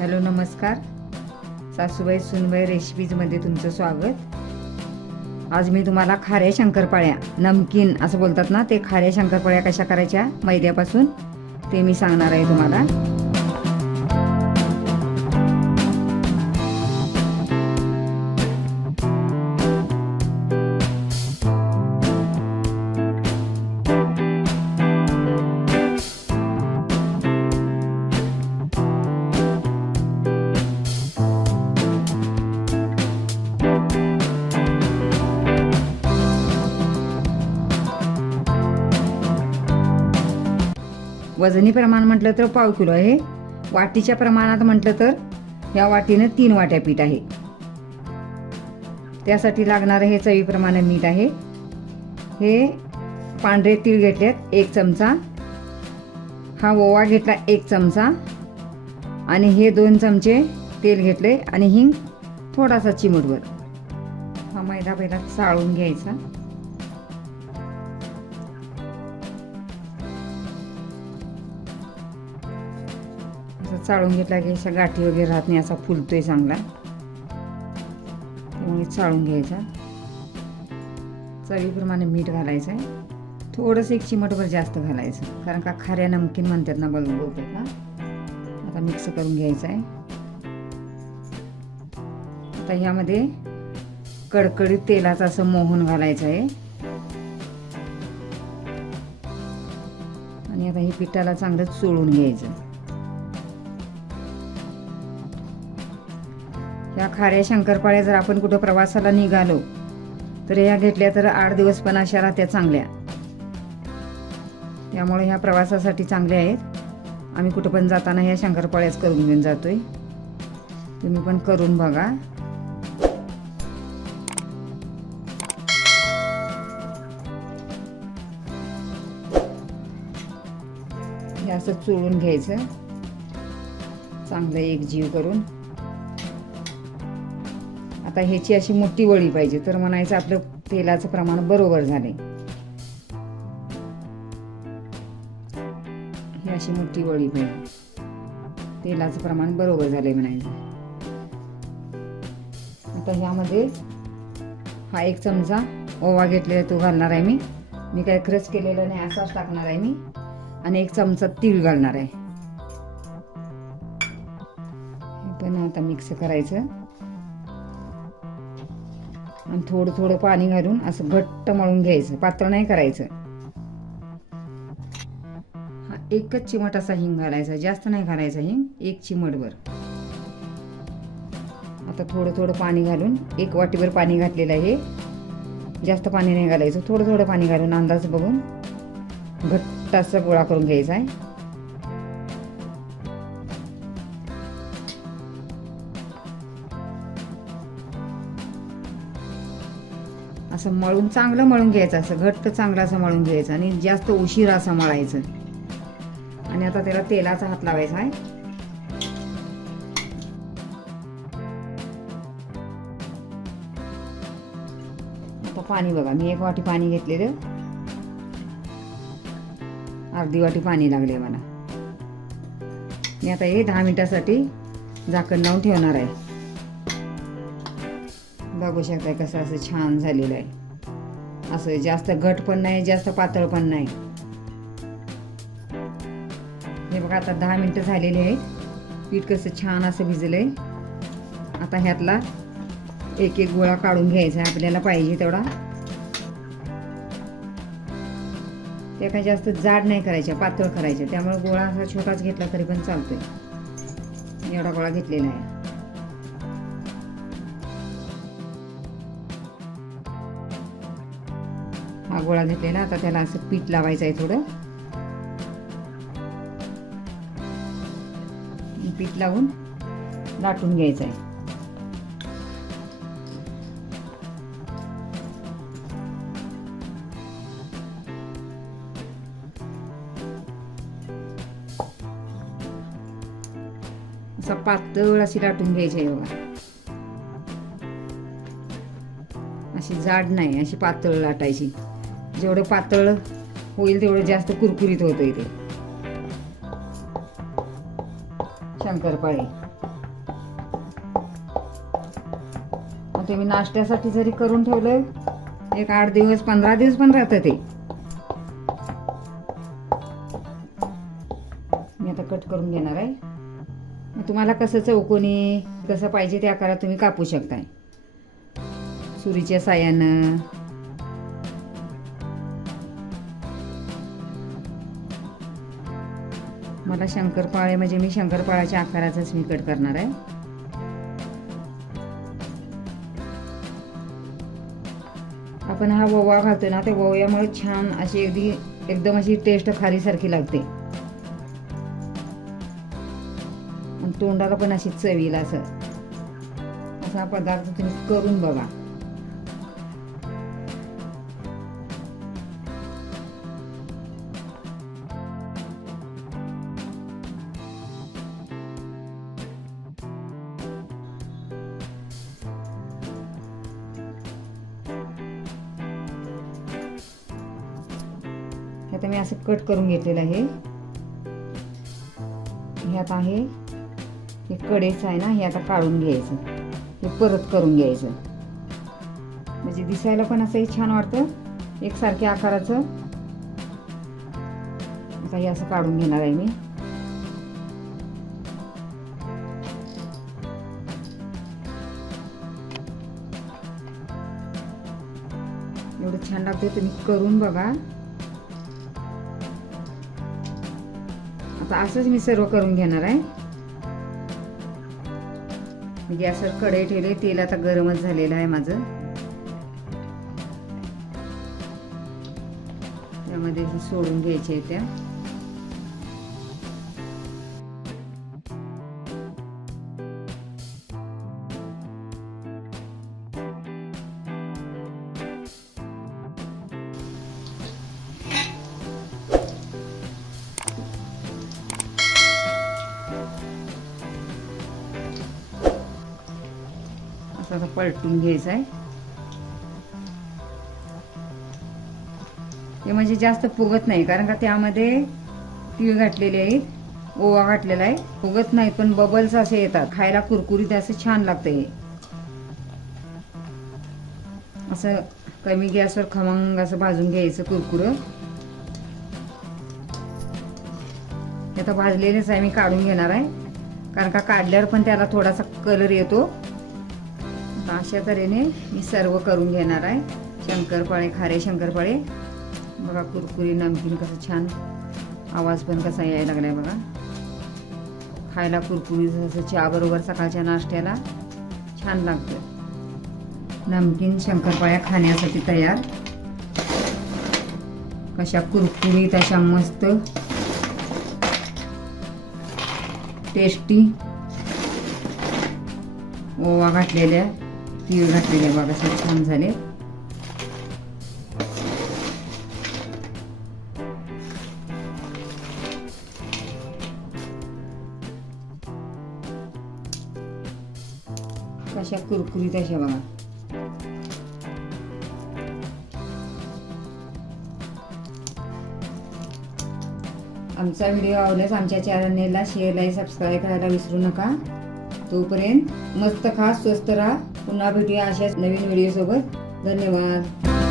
Hello नमस्कार. सासूबाई सुनबाई रेसिपीजमध्ये तुमचं स्वागत. आज मी तुम्हाला खाऱ्या शंकरपाळ्या नमकीन असं बोलतात ना ते खाऱ्या शंकरपाळ्या कशा करायच्या? मैद्यापासून. ते मी सांगणार आहे तुम्हाला. वजनी प्रमाण म्हटलं तर पाव किलो आहे. वाटीच्या प्रमाणात म्हटलं तर या वाटीनं तीन वाट्या पीठ आहे. त्यासाठी लागणारं हे चवीप्रमाणे मीठ आहे. हे पांढरे तीळ घेतलेत एक चमचा. हा ओवा घेतला एक चमचा. आणि हे दोन चमचे तेल घेतले आणि हिंग थोडासा चिमूटभर. हा मैदा पहिला चाळून घ्यायचा. असं चाळून घेतला की अशा गाठी वगैरे राहत नाही असा फुलतोय चांगला. त्यामुळे चाळून घ्यायचा. चवीप्रमाणे मीठ घालायचं आहे थोडंसं एक चिमटभर जास्त घालायचं. कारण का खाऱ्या नमकीन म्हणतात ना बघ बोलतात ना. आता मिक्स करून घ्यायचं आहे आता ह्यामध्ये कडकडीत तेलाचं असं मोहन घालायचं आहे आणि आता हे पिठाला चांगलं चोळून घ्यायचं. या खाऱ्या शंकरपाळ्या जर आपण कुठं प्रवासाला निघालो तर ह्या घेतल्या तर आठ दिवस पण अशा राहत्या चांगल्या. त्यामुळे ह्या प्रवासासाठी चांगल्या आहेत. आम्ही कुठं पण जाताना ह्या शंकरपाळ्याच करून घेऊन जातोय. तुम्ही पण करून बघा. हे असं चोळून घ्यायचं. चांगलं एक जीव करून. आता ह्याची अशी मोठी वळी पाहिजे. तर म्हणायचं आपलं तेलाचं प्रमाण बरोबर झाले. ही अशी मोठी वळी पाहिजे. तेलाचं प्रमाण बरोबर झाले म्हणायचं. आता ह्यामध्ये हा एक चमचा ओवा घेतलेला तो घालणार आहे मी. मी काय क्रच केलेलं नाही असाच टाकणार आहे मी. आणि एक चमचा तीळ घालणार आहे. हे पण आता मिक्स करायचं. आणि थोडं थोडं पाणी घालून असं घट्ट मळून घ्यायचं. पातळ नाही करायचं. हा एकच चिमट असा हिंग घालायचा. जास्त नाही घालायचा हिंग एक चिमटभर. आता थोडं थोडं पाणी घालून एक वाटीभर पाणी घातलेलं आहे. जास्त पाणी नाही घालायचं. थोडं थोडं पाणी घालून अंदाज बघून घट्ट असं गोळा करून घ्यायचा आहे. असं मळून चांगलं मळून घ्यायचं असं घट्ट चांगलं असं मळून घ्यायचं आणि जास्त उशीर असं मळायचं. आणि आता त्याला तेलाचा हात लावायचा आहे. आता पाणी बघा मी एक वाटी पाणी घेतलेलं. अर्धी वाटी पाणी लागले मला. मी आता हे दहा मिनिटासाठी झाकण लावून ठेवणार आहे. बघू शकताय कसं असं छान झालेलं आहे. असं जास्त घट पण नाही जास्त पातळ पण नाही. हे बघा आता दहा मिनटं झालेली आहेत. पीठ कसं छान असं भिजलंय. आता ह्यातला एक एक गोळा काढून घ्यायचा आहे आपल्याला पाहिजे तेवढा. ते काही जास्त जाड नाही करायच्या पातळ करायच्या त्यामुळे गोळा असा छोटाच घेतला तरी पण चालतोय. एवढा गोळा घेतलेला आहे. हा गोळा घेतलेला. आता त्याला असं पीठ लावायचं आहे थोडं. पीठ लावून लाटून घ्यायचं आहे. असा पातळ अशी लाटून घ्यायची आहे बघा. अशी जाड नाही अशी पातळ लाटायची. जेवढं पातळ होईल तेवढं जास्त कुरकुरीत होतं इथे. शंकरपाळी. मग तुम्ही नाश्त्यासाठी जरी करून ठेवलं एक आठ दिवस पंधरा दिवस पण राहतं ते. मी आता कट करून घेणार आहे. मग तुम्हाला कसं चौकोनी कसं पाहिजे त्या आकारात तुम्ही कापू शकताय. सुरीच्या सायानं मला शंकरपाळे म्हणजे मी शंकरपाळ्याच्या आकाराचाच मी कट करणार आहे. आपण हा ओवा घालतो ना त्या ओव्यामुळे छान अशी अगदी एकदम अशी टेस्ट खारीसारखी लागते. आणि तोंडाला पण अशी चवीला असं असा पदार्थ तुम्ही करून बघा. आता मी असं कट करून घेतलेलं आहे. हे आता आहे. हे कडेच आहे ना हे आता काढून घ्यायचं. हे परत करून घ्यायचं. म्हणजे दिसायला पण असंही छान वाटतं एकसारख्या आकाराचं. आता हे असं काढून घेणार आहे मी. एवढं छान लागतं तुम्ही करून बघा. आता असंच मी सर्व करून घेणार आहे. मी गॅसवर कढई ठेवले तेल आता गरमच झालेलं आहे माझं. त्यामध्ये सोडून घ्यायचे त्या. असं असं पलटून घ्यायचं आहे ते म्हणजे जास्त फुगत नाही कारण का त्यामध्ये तीळ घातलेले आहेत ओवा घातलेला आहे. फुगत नाही पण बबल्स असे येतात. खायला कुरकुरीत असं छान लागतं हे. असं कमी गॅसवर खमंग असं भाजून घ्यायचं कुरकुरं. आता भाजलेलेच आहे मी काढून घेणार आहे. कारण का काढल्यावर पण त्याला थोडासा कलर येतो. अशा तऱ्हेने मी सर्व करून घेणार आहे. शंकरपाळे खारे शंकरपाळे. बघा कुरकुरी नमकीन कसं छान आवाज पण कसा यायला लागलाय बघा. खायला कुरकुरी जसं चहा बरोबर सकाळच्या नाश्त्याला छान लागतं नमकीन शंकरपाळ्या खाण्यासाठी तयार. कशा कुरकुरीत अशा मस्त टेस्टी ओवा घातलेल्या तीळ घातलेले बघा असे छान झाले. कशा कुरकुरीत अशा बघा. आमचा व्हिडिओ आवडल्यास आमच्या चॅनलला शेअर लाईक सबस्क्राईब करायला विसरू नका. तोपर्यंत मस्त खा स्वस्त राहा. पुन्हा भेटूया अशाच नवीन व्हिडिओ सोबत धन्यवाद.